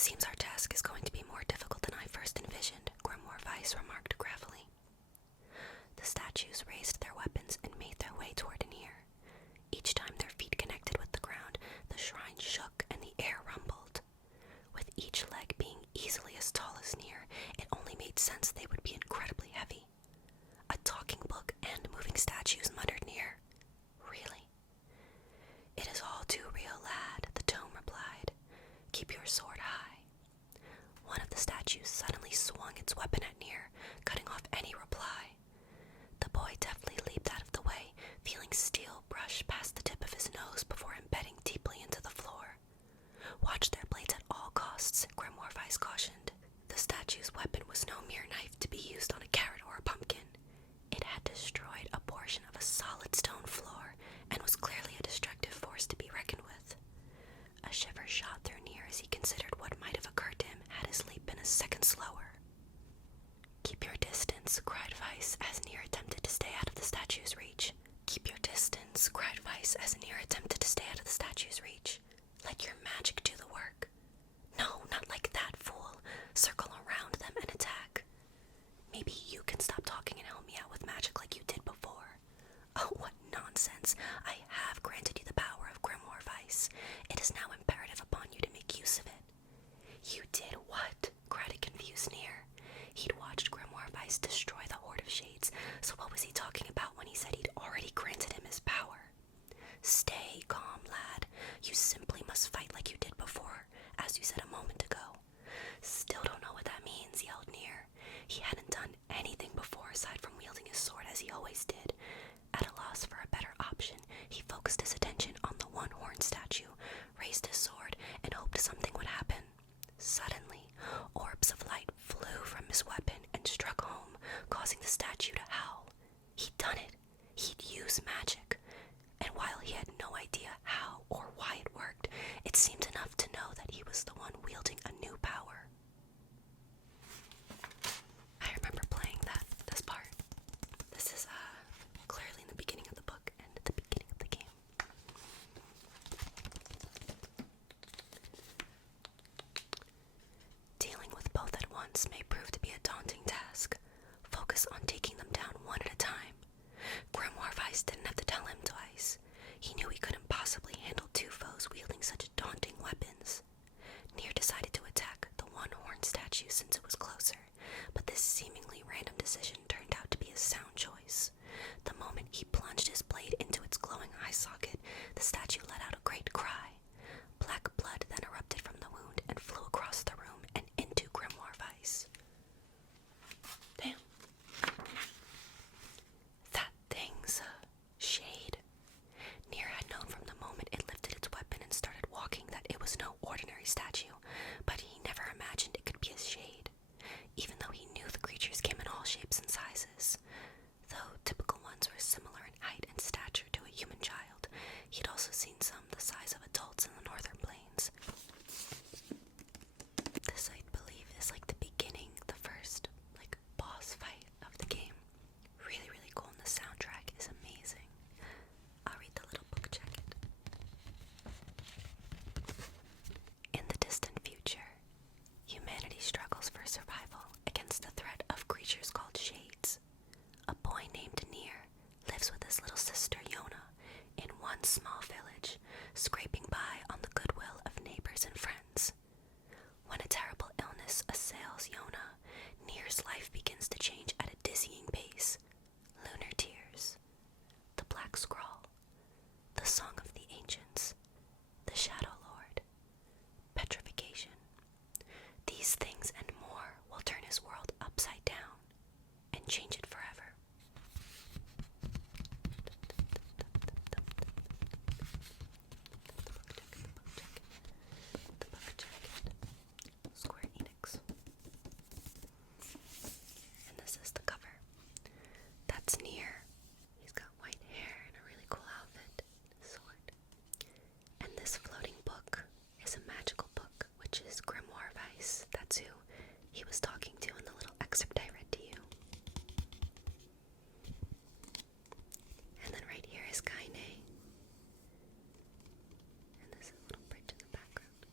seems our task is going to be more difficult than I first envisioned, Grimoire Weiss remarked gravely. The statues raised their weapons and made their way toward Anir. Each time their feet connected with the ground, the shrine shook and the air rumbled. With each leg being easily as tall as Anir, it only made sense they would be incredibly heavy. A talking book and moving statues, muttered Anir. Really? It is all too real, lad, the tome replied. Keep your sword high. One of the statues suddenly swung its weapon at Anir, cutting off any reply. The boy deftly leaped out of the way, feeling steel brush past the tip of his nose before embedding deeply into the floor. Watch their blades at all costs, Grimoire Weiss cautioned. The statue's weapon was no mere knife to be used on a carrot or a pumpkin. It had destroyed a portion of a solid stone floor and was clearly a destructive force to be reckoned with. A shiver shot through Anir as he considered what might have occurred to him had his leap been a second slower. Keep your distance, cried Weiss as Anir attempted to stay out of the statue's reach. Keep your distance, cried Weiss as Anir attempted to stay out of the statue's reach. Let your magic do the work. No, not like that, fool. Circle around them and attack. Maybe you can stop talking and help me out with magic like you did before. Oh, what nonsense. I have granted you the power of Grimoire Weiss. It is now imperative upon you to make use of it. You did what? Cried a confused Anir. He'd watched Grimoire Weiss destroy the Horde of Shades, so what was he talking about when he said he'd already granted him his power? Stay calm, lad. You simply must fight like you did before, as you said a moment ago. Still don't know what that means, yelled Anir. He hadn't done anything before aside from wielding his sword as he always did. At a loss for a better option, he focused his attention on the one-horned statue, raised his sword, and hoped something would happen. Suddenly, orbs of light flew from his weapon and struck home, causing the statue to howl. He'd done it. He'd used magic. And while he had no idea how or why it worked, it seemed enough to know that he was the one wielding a new power. I remember playing this part. This is clearly in the beginning of the book and at the beginning of the game. Dealing with both at once may prove to be a daunting task. Focus on taking them down one at a time. Grimoire Weiss didn't have to tell him twice. He knew he couldn't possibly handle two foes wielding such daunting weapons. Anir decided to attack the one-horned statue since it was closer, but this seemingly random decision turned out to be a sound choice. The moment he plunged his blade into its glowing eye socket, the statue let out a great cry. Black blood then erupted from the wound and flew across the room and into Grimoire Weiss. Damn. That thing's a shade. Anir had known from the moment it lifted its weapon and started walking that it was no ordinary statue, but he never imagined it could be a shade, even though he knew the creatures came in all shapes and sizes. Though typical ones were similar in height and stature to a human child, he'd also seen some the size of adults in the northern plains. This, I believe, is like the beginning, the first, boss fight of the game. Really, really cool, and the soundtrack is amazing. I'll read the little book jacket. In the distant future, humanity struggles for survival against the threat of creatures called shades. A boy named Anir lives with his little sister Yona in one small village, scraping by on the goodwill of neighbors and friends. When a terrible illness assails Yona, Nir's life begins to change at a dizzying pace. Lunar tears, the Black Scroll, the Song of the Ancients, the Shadow Lord, petrification. These things and more will turn his world upside down and change it forever. The book jacket. Square Enix. And this is the cover. That's Anir. He's got white hair and a really cool outfit. Sword. And this floating book is a magical book, which is Grimoire Weiss. That's who he was talking to in the little excerpt I read to you. And then right here is Kaine. And there's a little bridge in the background.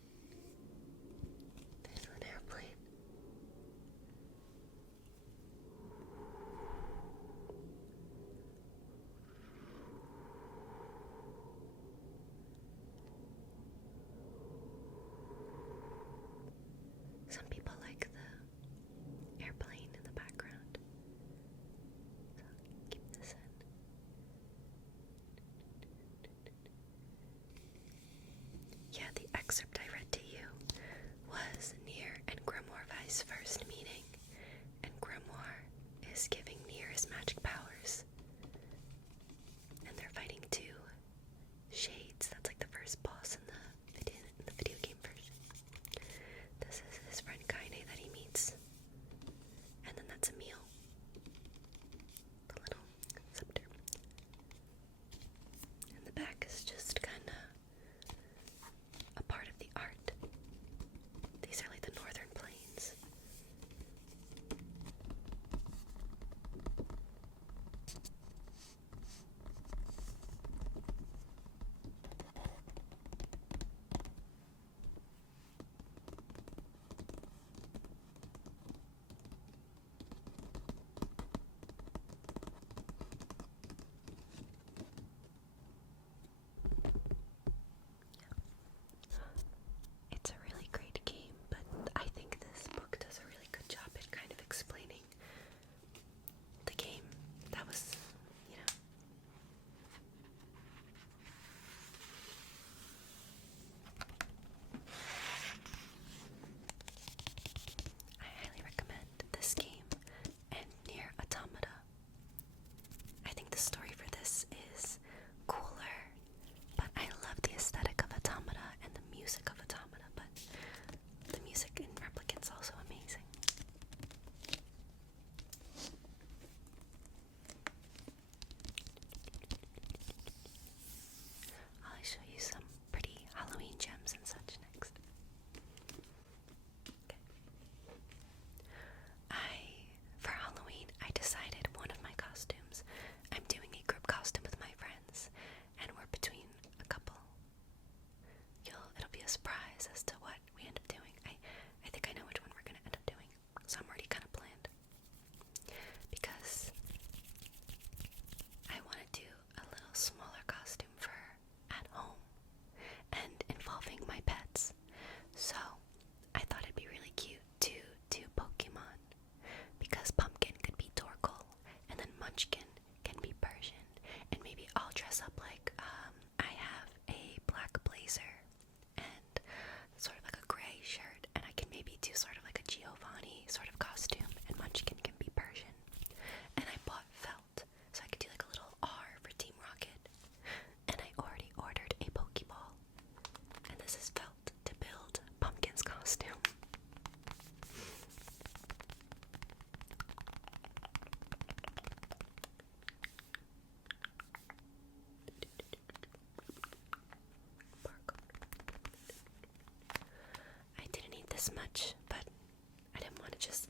this much, but I didn't want to just...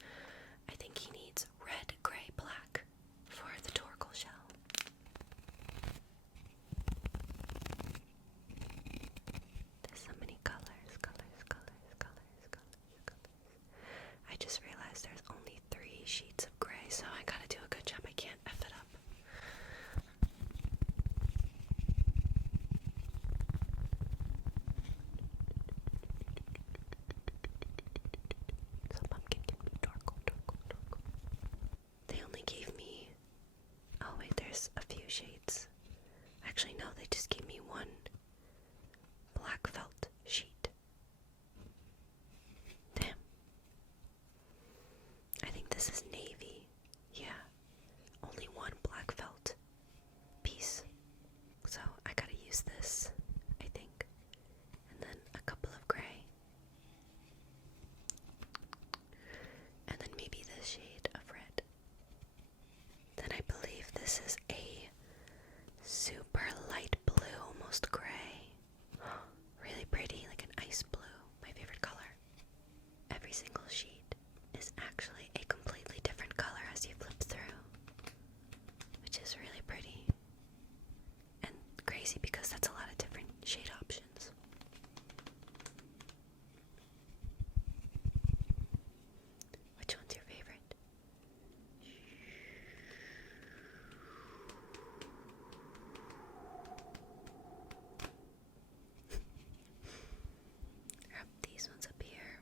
I think he needs red, gray, black for the torque shell. There's so many colors. I just realized there's only 3 sheets of gray, so I gotta do a good job. I can't F it up. So pumpkin can be dark. They only gave me... Oh wait, there's a few shades. Actually, no, they just gave me 1 black felt sheet. Damn. I think this is navy. Yeah. Only 1 black felt piece. So I gotta use this, I think. And then a couple of gray. And then maybe this shade of red. Then I believe this is a super light blue, almost gray. Really pretty, like an ice blue, my favorite color. Every single sheet is actually a completely different color as you flip through, which is really pretty and crazy because that's a lot of different shade options. Which one's your favorite? These ones up here.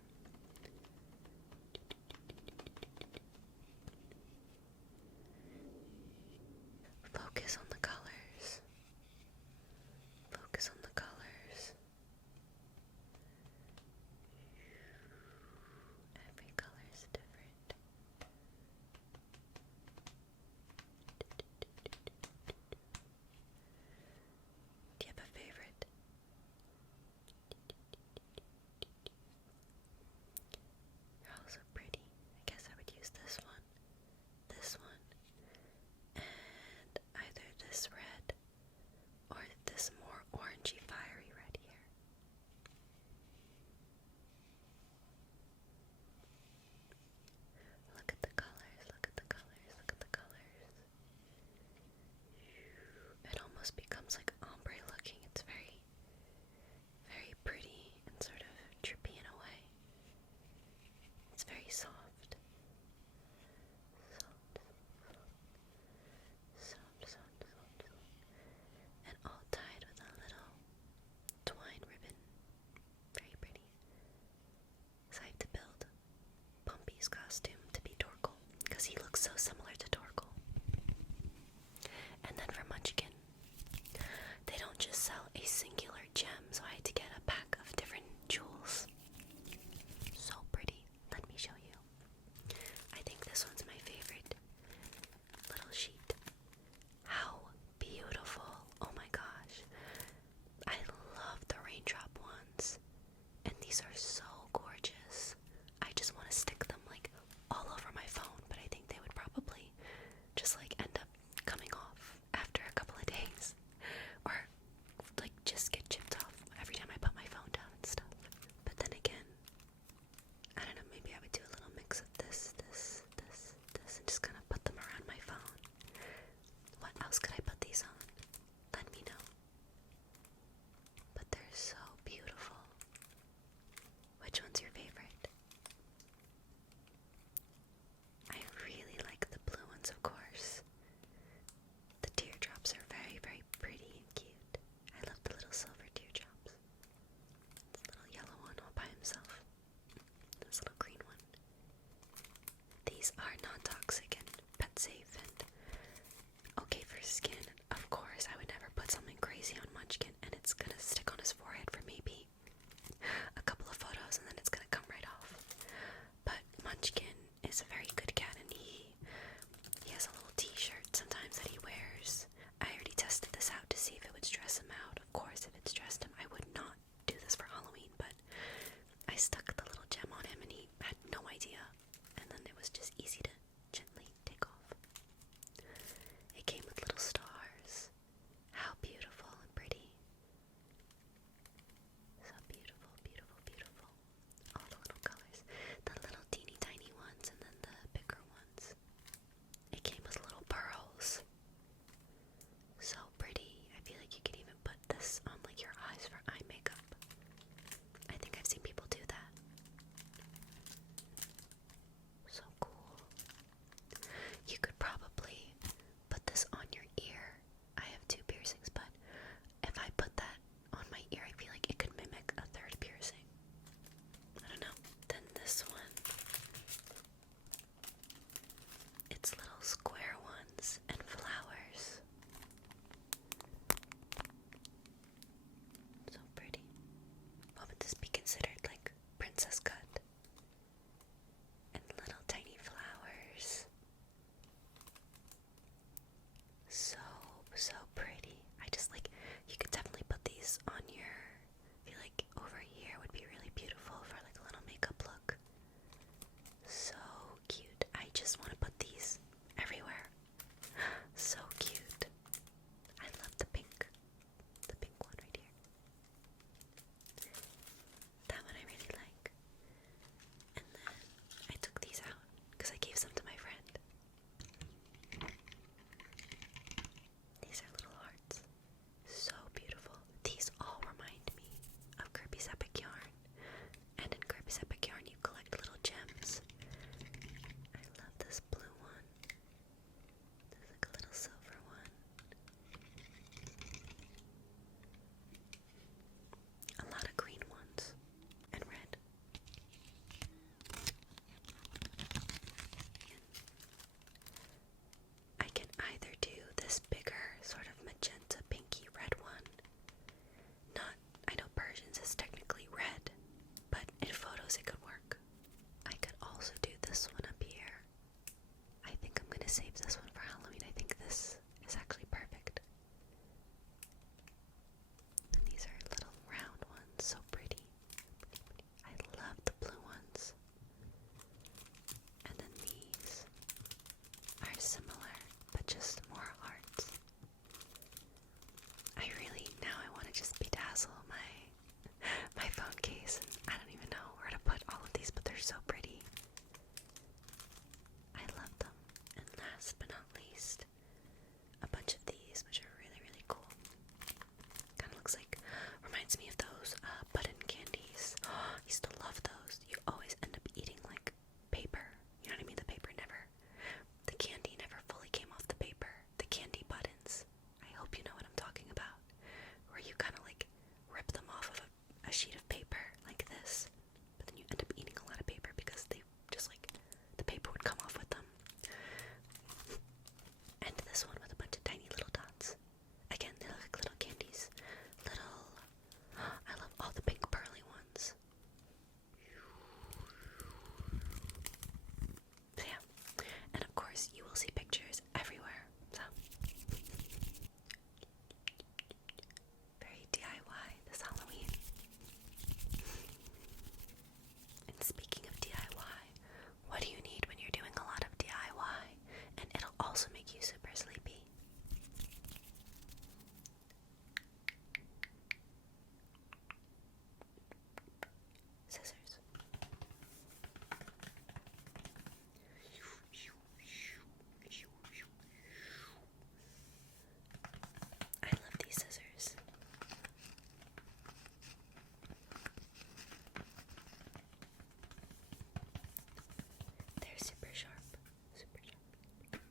super sharp. Super sharp.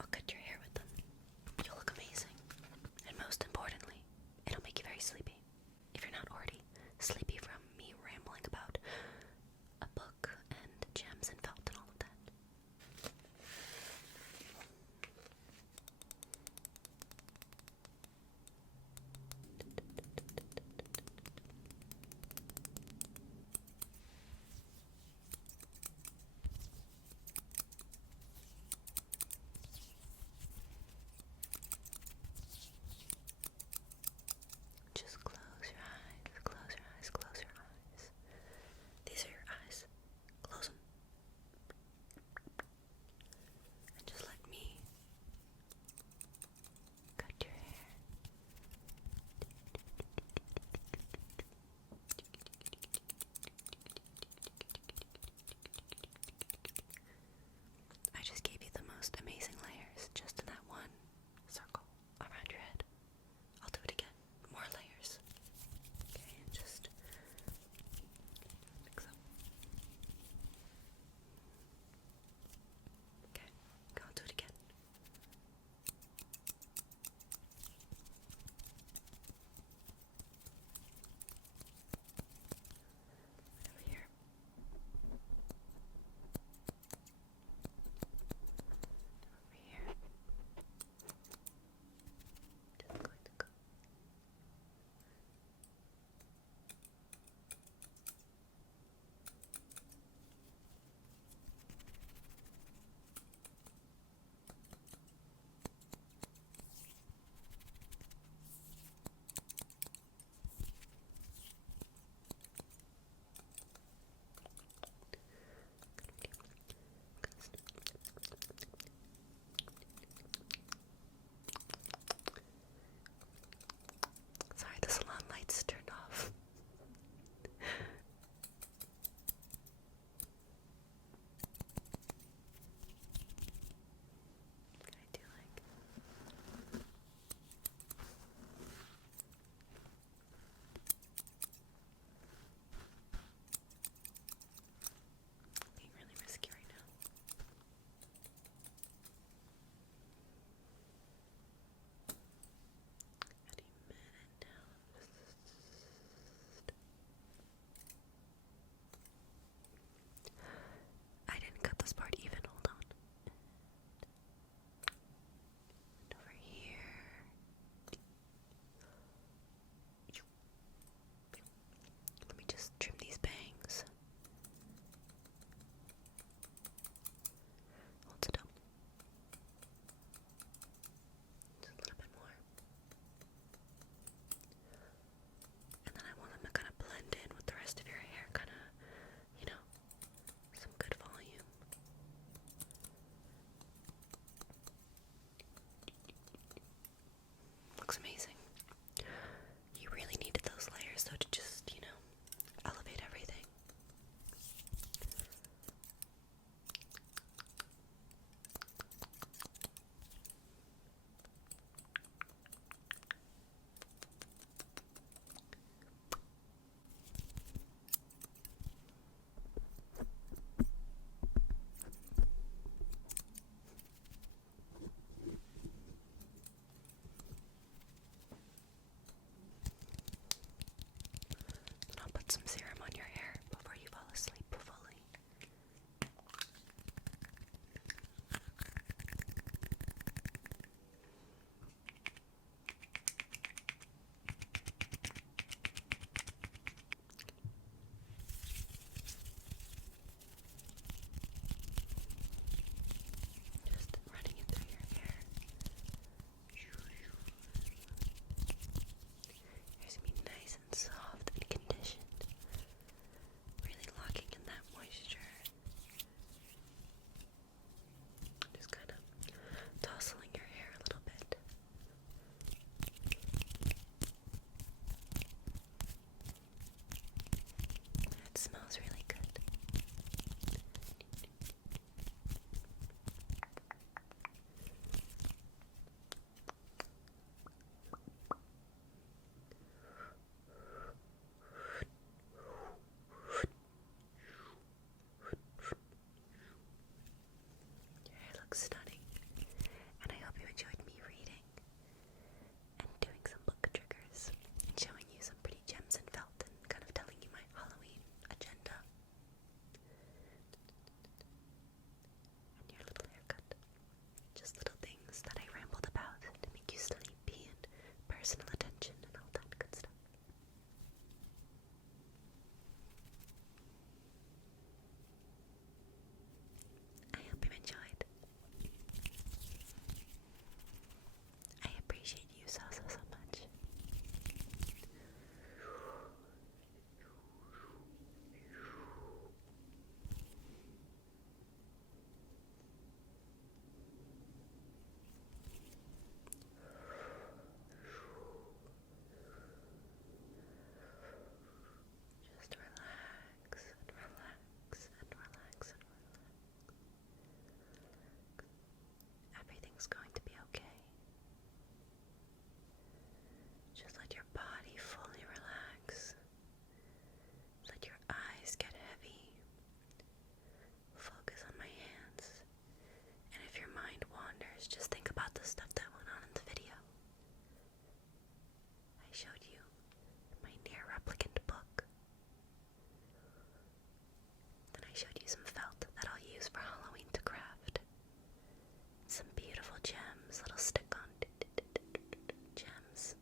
I'll cut your hair with them. You'll look amazing. And most importantly, it'll make you very sleepy. If you're not already sleepy from me rambling about a book and gems and felt and all of that. Just close your eyes, close your eyes, close your eyes. These are your eyes. Close them. And just let me cut your hair. I just gave you the most amazing layers just in that one circle around your head. I'll do it again. More layers. Okay, and just mix up. Okay, I'll do it again. Over here. Over here. Just going to go. Sorry, the salon lights turned off. I do like being really risky right now. Any minute now. I didn't cut this part even, hold on. And over here. Let me just trim these bangs. Hold still. Just a little bit more. And then I want them to kind of blend in with the rest of your hair, kind of, you know, some good volume. Looks amazing. You really needed those layers though to just, you know, elevate everything. showed you some felt that I'll use for Halloween to craft. Some beautiful gems, little stick-on gems.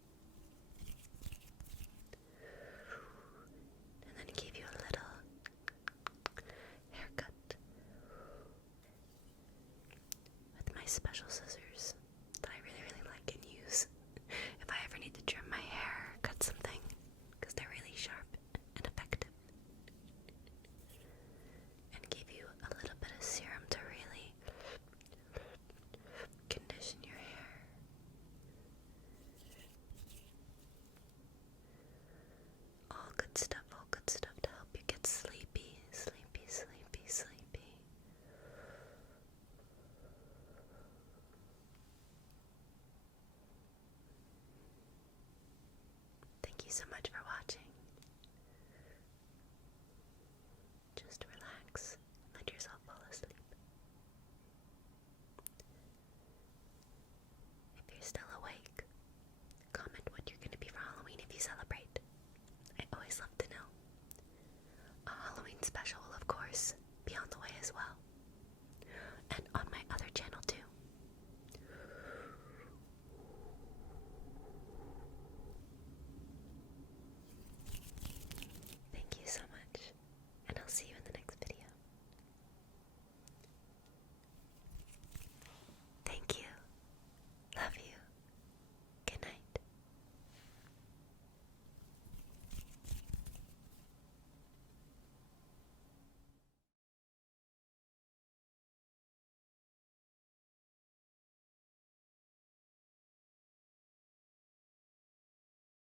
And then give you a little haircut with my special scissors that I really, really like and use if I ever need to trim my hair or cut something, because they're really sharp and effective. And give you a little bit of serum to really condition your hair. All good stuff to help you get sleepy, sleepy, sleepy, sleepy. Thank you so much for watching. Just